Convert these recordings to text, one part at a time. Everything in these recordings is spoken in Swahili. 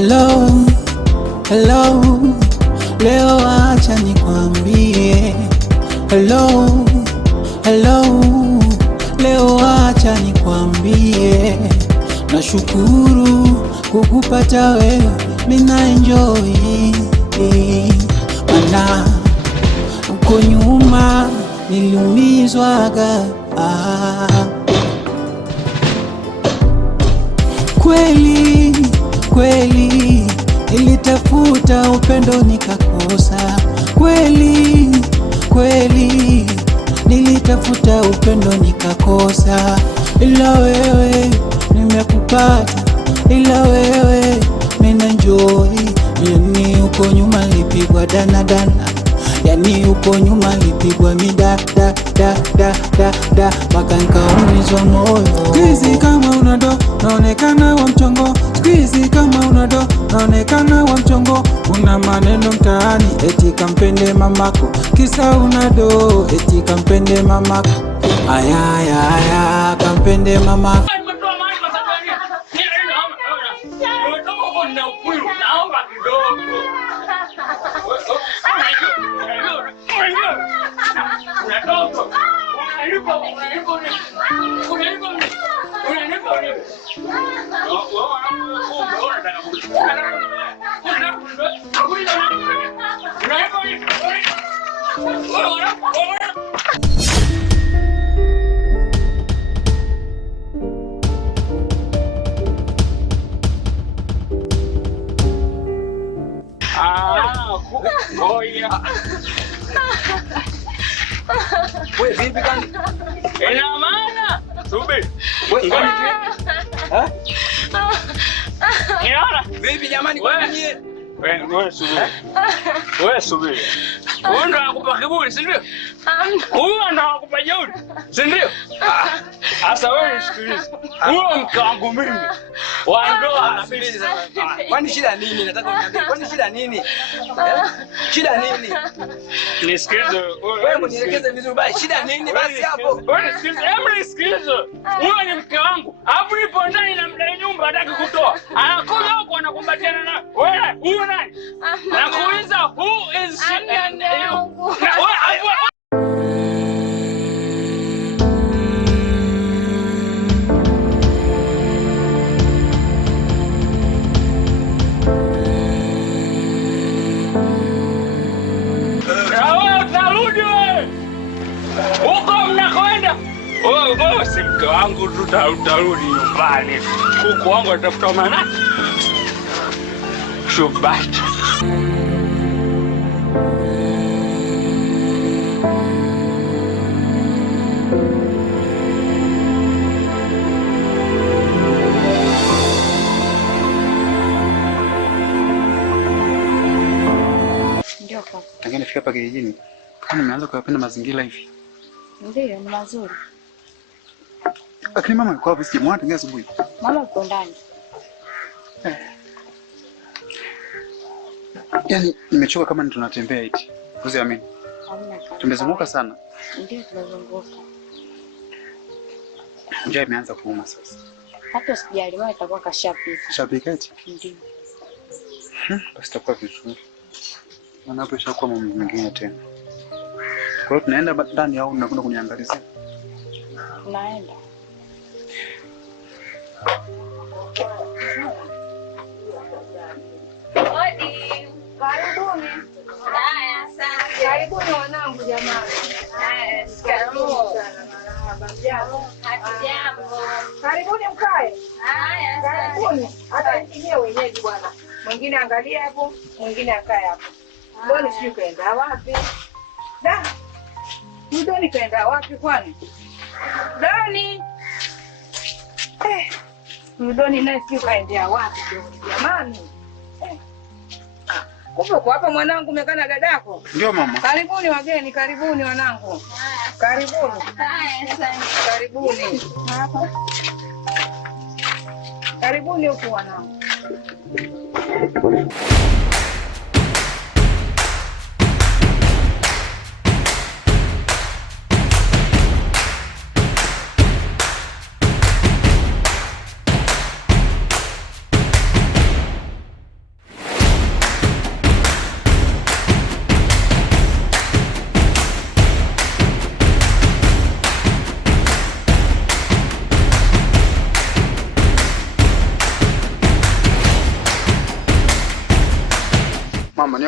Hello, hello, leo acha nikwambie. Hello, hello, leo acha nikwambie. Nashukuru kukupata wewe, mina enjoy. Mana uko nyuma niliumizwaga. Kweli kweli nilitafuta upendo nikakosa. Kweli kweli nilitafuta upendo nikakosa, ila wewe nimekupata, ila wewe mina enjoy. Yani uko nyuma lipigwa dana, yani uko nyuma lipigwa midada mpaka nikaumizwa moyo. Squeeze kama unado naonekana wa mchongo, squeeze kama unado naonekana wa mchongo. Una maneno mtaani eti kampende mamako, kisa unado eti kampende mamako. Aya kampende mamako. Wewe vipi gani? Ina maana? Subiri. Wewe ngani? Niona? Vipi jamani kwa nini? Wewe subiri. Wewe subiri. Wewe ndo akupa kiburi, si ndio? Wewe ndo akupa jeuri, si ndio? Sasa wewe nisikilize. Wewe mke wangu mimi. Wandoa Sikiliza. Kwani shida nini? Nataka uniambie. Kwani shida nini? Shida nini? Nisikilize. Wewe unielekeze vizuri basi. Shida nini basi hapo? Wewe nisikilize. Hebu nisikilize. Wewe ni mke wangu. Hapo nipo ndani na mdai nyumba hataki kutoa. Anakuja huko anakumbatiana na wewe. Huyu nani? Nakuuliza who is she and you? Wewe si mke wangu, tutarudi nyumbani. Kuku wangu atafuta manati. Shubata. Ndio kaka. Tangia nifika hapa kijijini, kama nimeanza kuyapenda mazingira hivi. Ndio, ni mazuri. Lakini mama alikuwa wapi? Sijamwona tangia asubuhi. Mama yuko ndani. Yaani nimechoka kama ni tunatembea eti. Usiamini. Hamna kaka. Tumezunguka sana. Ndio tunazunguka. Njaa imeanza kuuma sasa. Hata usijali, mama itakuwa kashapika. Shapika eti? Ndio. Basi itakuwa vizuri. Maana hapo ishakuwa mambo mengine tena. Kwa hiyo tunaenda ndani au unakwenda kuniangalizia? Naenda. Karibuni. Haya, asante. Karibuni wanangu jamani. Haya, shikamoo. Hatujambo. Karibuni mkae. Haya, asante. Karibuni. Hata nyinyi wenyeji bwana. Mwingine angalia hapo, mwingine akae hapo. Doni sijui kaenda wapi? Da. Doni kaenda wapi kwani? Doni. Doni naye sijui kaendea wapi jamani? Kumbe uko hapa mwanangu, umekaa na dadako? Ndio mama. Karibuni wageni, karibuni wanangu. Karibuni. Haya, asante. Karibuni. Karibuni huku wanangu.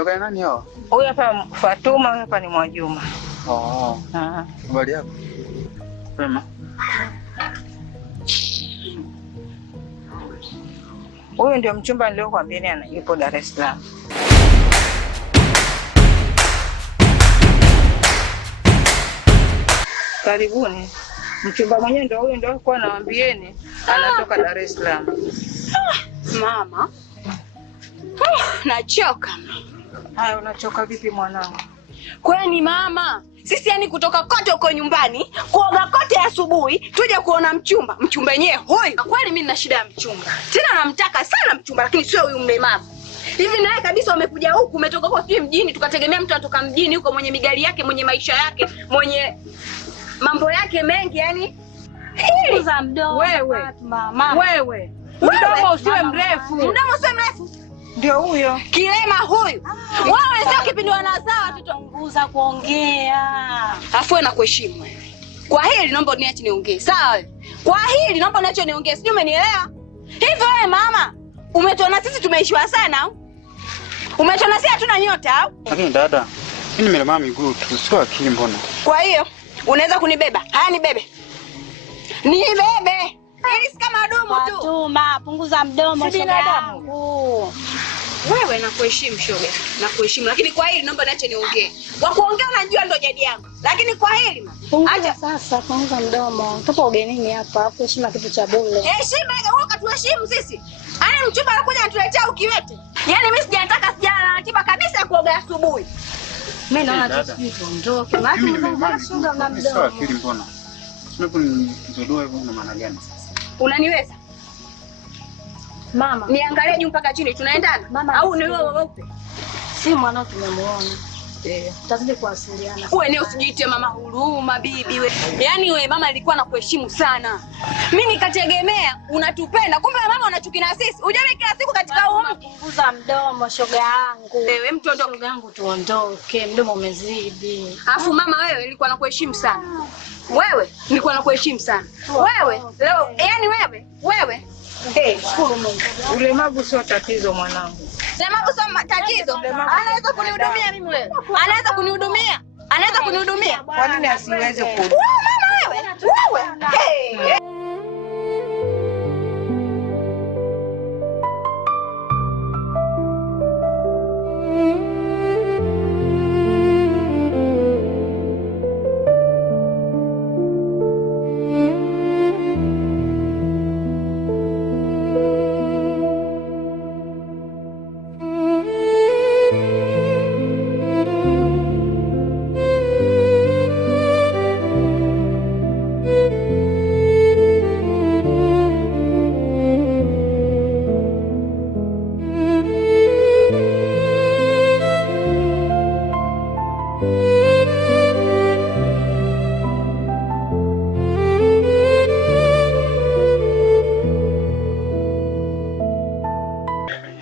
Ni nani hao? Huyu hapa Fatuma, huyu hapa ni Mwajuma. Habari yako? Pema. Huyu ndio mchumba niliokuambia yupo Dar es Salaam. Karibuni. Mchumba mwenyewe ndio huyu, ndio alikuwa anawaambieni anatoka Dar es Salaam. Mama. Nachoka. Haya, unachoka vipi mwanangu? Kwani mama, sisi yani kutoka kote huko nyumbani, kuoga kote asubuhi, tuje kuona mchumba. Mchumba yenyewe huyu. Kweli mimi nina shida ya mchumba. Tena namtaka sana mchumba, lakini sio huyu mlemavu. Hivi naye kabisa umekuja huku, umetoka kwa sisi mjini, tukategemea mtu anatoka mjini huko mwenye migari yake, mwenye maisha yake, mwenye mambo yake mengi yani. Hili za mdomo. Wewe. Mama. Wewe. Mdomo usiwe mrefu. Mdomo usiwe mrefu. Ndio huyo. Kilema huyu. Wewe sio kipindi wanazaa tutonguza kuongea. Afu na kuheshimu wewe. Kwa hili naomba uniache niongee. Sawa wewe? Kwa hili naomba uniache niongee. Sijui umenielewa? Hivyo wewe mama, umetuona sisi tumeishiwa sana au? Umetuona sisi hatuna nyota au? Lakini dada, mimi nimelema miguu tu, sio akili mbona? Kwa hiyo unaweza kunibeba? Haya nibebe. Nibebe. Ili si kama domo tu. Fatuma, punguza mdomo shoga yangu. Wewe nakuheshimu shoga, nakuheshimu, lakini kwa hili naomba niache niongee. Kwa kuongea unajua ndo jadi yangu. Lakini kwa hili acha sasa, punguza mdomo. Tupo ugenini hapa, hapo heshima kitu cha bure. Heshima ile wewe ukatuheshimu sisi. Yaani mchumba anakuja anatuletea ukiwete. Yaani mimi sijataka sijana ratiba kabisa ya kuoga asubuhi. Mimi naona tuondoke. Mimi nimelema miguu, sio akili mbona? Sinapo nizodoa hivyo na maana gani sasa? Unaniweza? Mama. Niangalie juu mpaka chini, tunaendana? Au ni wewe weupe? Si mwanao tumemuona. Tazidi kuwasiliana. Wewe ni usijiite mama huruma bibi wewe. Yaani wewe mama alikuwa anakuheshimu sana. Mimi nikategemea unatupenda, kumbe mama unachuki na sisi. Unajua kila siku katika huo punguza mdomo shoga yangu. Wewe mtu ondoke. Shoga yangu tuondoke, mdomo umezidi. Alafu mama wewe nilikuwa nakuheshimu sana. Wewe nilikuwa nakuheshimu sana. Wewe leo yani wewe shukuru Mungu. Ulemavu sio tatizo mwanangu. Ulemavu sio tatizo. Anaweza kunihudumia mimi wewe. Anaweza kunihudumia. Kwa nini asiweze ku? Mama wewe. Hey.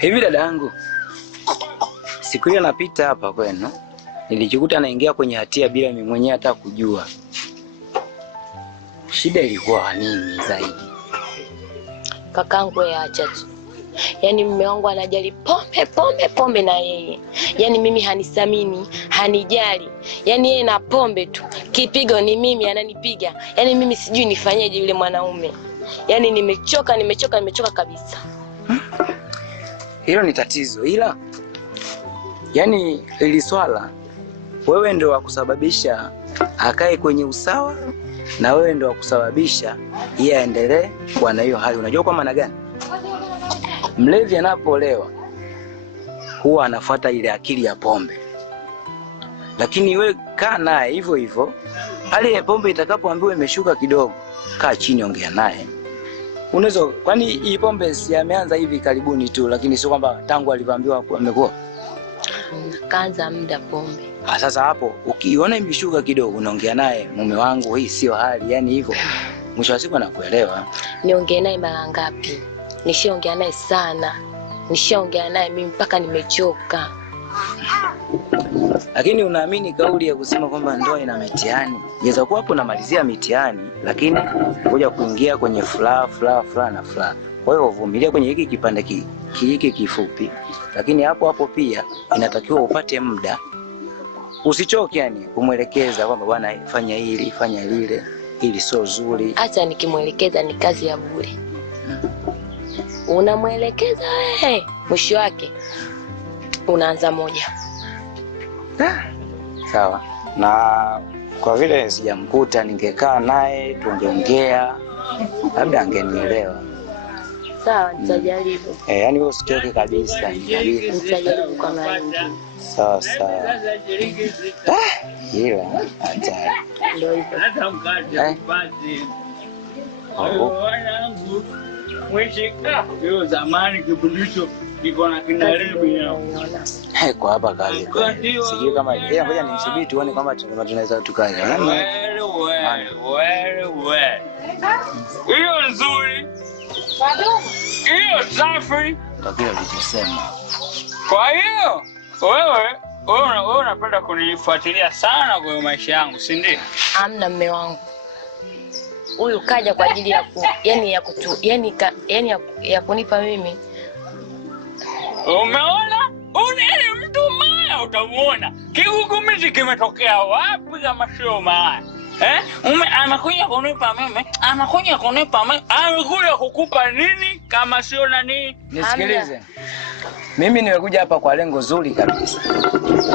Hivi dada yangu, siku ile napita hapa kwenu, nilijikuta naingia kwenye hatia bila mimi mwenyewe hata kujua. Shida ilikuwa nini zaidi? Kakangu acha tu. Yaani mume wangu anajali pombe na yeye. Yaani mimi hanisamini, hanijali. Yaani yeye na pombe tu. Kipigo ni mimi ananipiga. Yaani mimi sijui nifanyeje yule mwanaume. Yaani nimechoka kabisa. Hilo ni tatizo, ila yani ili swala wewe ndio wa kusababisha akae kwenye usawa na wewe ndio wa kusababisha yeye aendelee kuwa na hiyo hali. Unajua kwa maana gani? Mlevi anapolewa huwa anafuata ile akili ya pombe. Lakini wewe kaa naye hivyo hivyo, hali ya pombe itakapoambiwa imeshuka kidogo, kaa chini ongea naye. Unaweza, kwani hii pombe si ameanza hivi karibuni tu, lakini sio kwamba tangu alivyoambiwa amekuwa. Kaanza muda pombe. Sasa hapo ukiona imeshuka kidogo unaongea naye, mume wangu hii sio hali, yani hivyo. Mwisho wa siku anakuelewa. Niongee naye mara ngapi? Nishaongea naye sana. Nishaongea naye mimi mpaka nimechoka. Lakini unaamini kauli ya kusema kwamba ndoa ina mitihani? Inaweza kuwa hapo unamalizia mitihani, lakini kuja kuingia kwenye furaha. Kwa hiyo vumilia kwenye hiki kipande hiki kifupi, lakini hapo hapo pia inatakiwa upate muda, usichoke yani kumwelekeza kwamba bwana fanya hili fanya lile, hili sio zuri. Hata nikimwelekeza ni kazi ya bure. Unamwelekeza wewe, mwisho wake unaanza moja. Sawa. Na kwa vile sijamkuta, ningekaa naye tungeongea, labda angenielewa. Sawa, nitajaribu. Yani wewe usichoke kabisa. Nitajaribu kwa mara nyingine. Sawa sawa. Hiyo hatari. Ndio hivyo. Hiyo zamani kibudisho niko na kinaribu yao. Kwa hapa kazi. Sijui kama yeye ngoja nimsubiri tuone kama tunaweza tukae. Wewe. Hiyo nzuri. Hiyo safi. Ndio vitusema. Kwa hiyo wewe unapenda kunifuatilia sana kwa maisha yangu, si ndio? Amna mume wangu. Huyu kaja kwa ajili ya ya kunipa mimi. Umeona? Ni mtu mbaya utamuona. Kigugumizi kimetokea wapi kama sio mbaya? Anakuja kunipa mimi, amekuja kukupa nini kama sio nani? Nisikilize. Mimi nimekuja hapa kwa lengo zuri kabisa.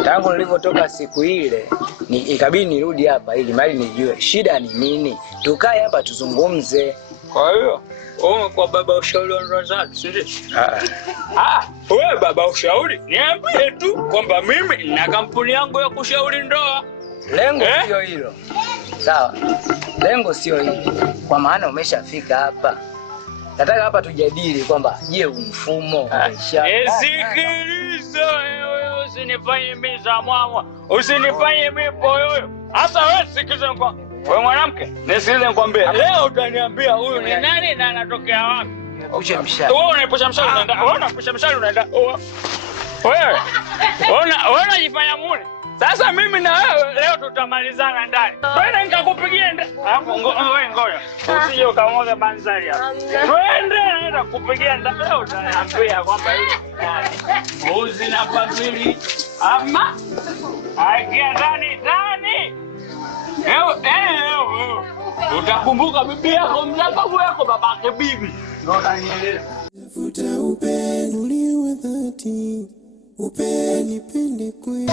Tangu nilivyotoka siku ile, ikabidi nirudi hapa ili mali nijue shida ni nini. Tukae hapa tuzungumze. Kwa hiyo, kwa baba ushauri wa ndoa zako, si ndio? Wewe baba ushauri, niambie tu kwamba mimi nina kampuni yangu ya kushauri ndoa. Lengo sio hilo. Sawa. Lengo sio hilo. Kwa maana umeshafika hapa. Nataka hapa tujadili kwamba je, mfumo umesha. Sikiliza wewe, usinifanye mimi za mama. Usinifanye mimi poyoyo. Hata wewe sikiliza kwa wewe mwanamke. Nisikilize nikwambie. Leo utaniambia huyu ni nani na anatokea wapi? Ushe mshale. Wewe unapusha mshale unaenda. Wewe unapusha mshale unaenda. Wewe. Unajifanya mune. Sasa mimi na wewe leo tutamalizana ndani. Twende nikakupigie ndani. Hapo wewe ngoja. Usije ukamwaga banzari hapo. Twende naenda kupigia ndani. Leo utaniambia kwamba hii uzi na pambili ama aikia ndani. Leo. Utakumbuka bibi yako, mzababu yako, babake bibi. Ndio utanieleza. Tafuta upendo ulio dhati. Nipende kweli.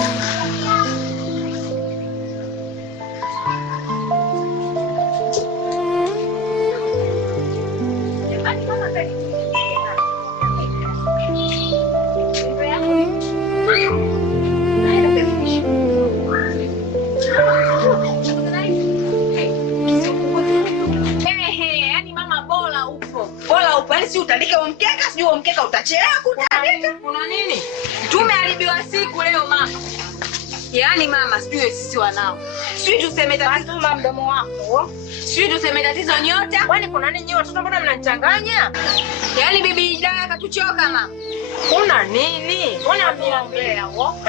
Yaani mama bora upo. Yaani si utandike wa mkeka, sijui wa mkeka utachelewa kutandika. Kuna nini? Tumeharibiwa siku leo mama. Yaani mama, sijui sisi wanao. Sijui tuseme tatizo mama mdomo wako. Sijui tuseme tatizo nyota. Kwani kuna nini nyota? Watoto mbona mnanichanganya? Yaani bibi Idaya katuchoka mama. Kuna nini? Mbona mniambia wao?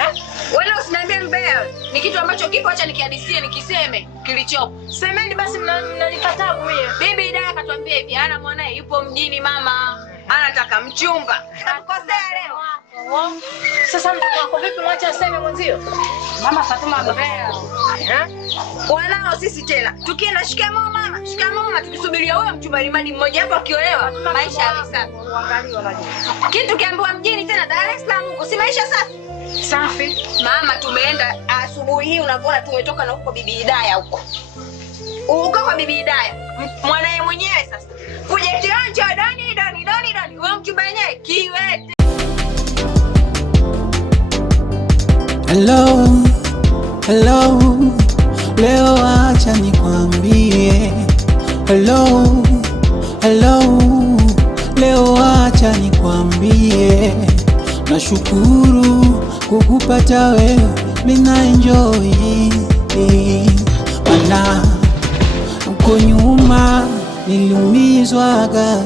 Wewe usiniambie mbea. Ni kitu ambacho kipo, acha nikihadisie nikiseme kilichopo. Semeni basi mnanikataa mimi. Bibi Idaya katuambia hivi, ana mwanae yupo mjini mama. Anataka mchumba. Atakukosea leo. Sasa mtoto wako vipi mwacha aseme mwenzio? Mama Fatuma mbea. Wanao sisi tena. Tukienda shikamoo mama. Shikamoo mama, tukisubiria huyo mchumba limadi mmoja hapo akiolewa, maisha yalisa. Uangalie wanajua. Kitu kiambiwa mjini tena Dar es Salaam huko, si maisha safi. Safi. Mama, tumeenda asubuhi hii, unavyoona tumetoka na huko bibi Idaya huko. Uko kwa bibi Idaya. Mwanae mwenyewe sasa. Kuja tionjo doni. Wewe mchumba wenyewe kiwete. Hello, leo acha nikwambie. Hello, leo acha nikwambie. Nashukuru kukupata wewe, mina enjoy. Mana uko nyuma niliumizwaga.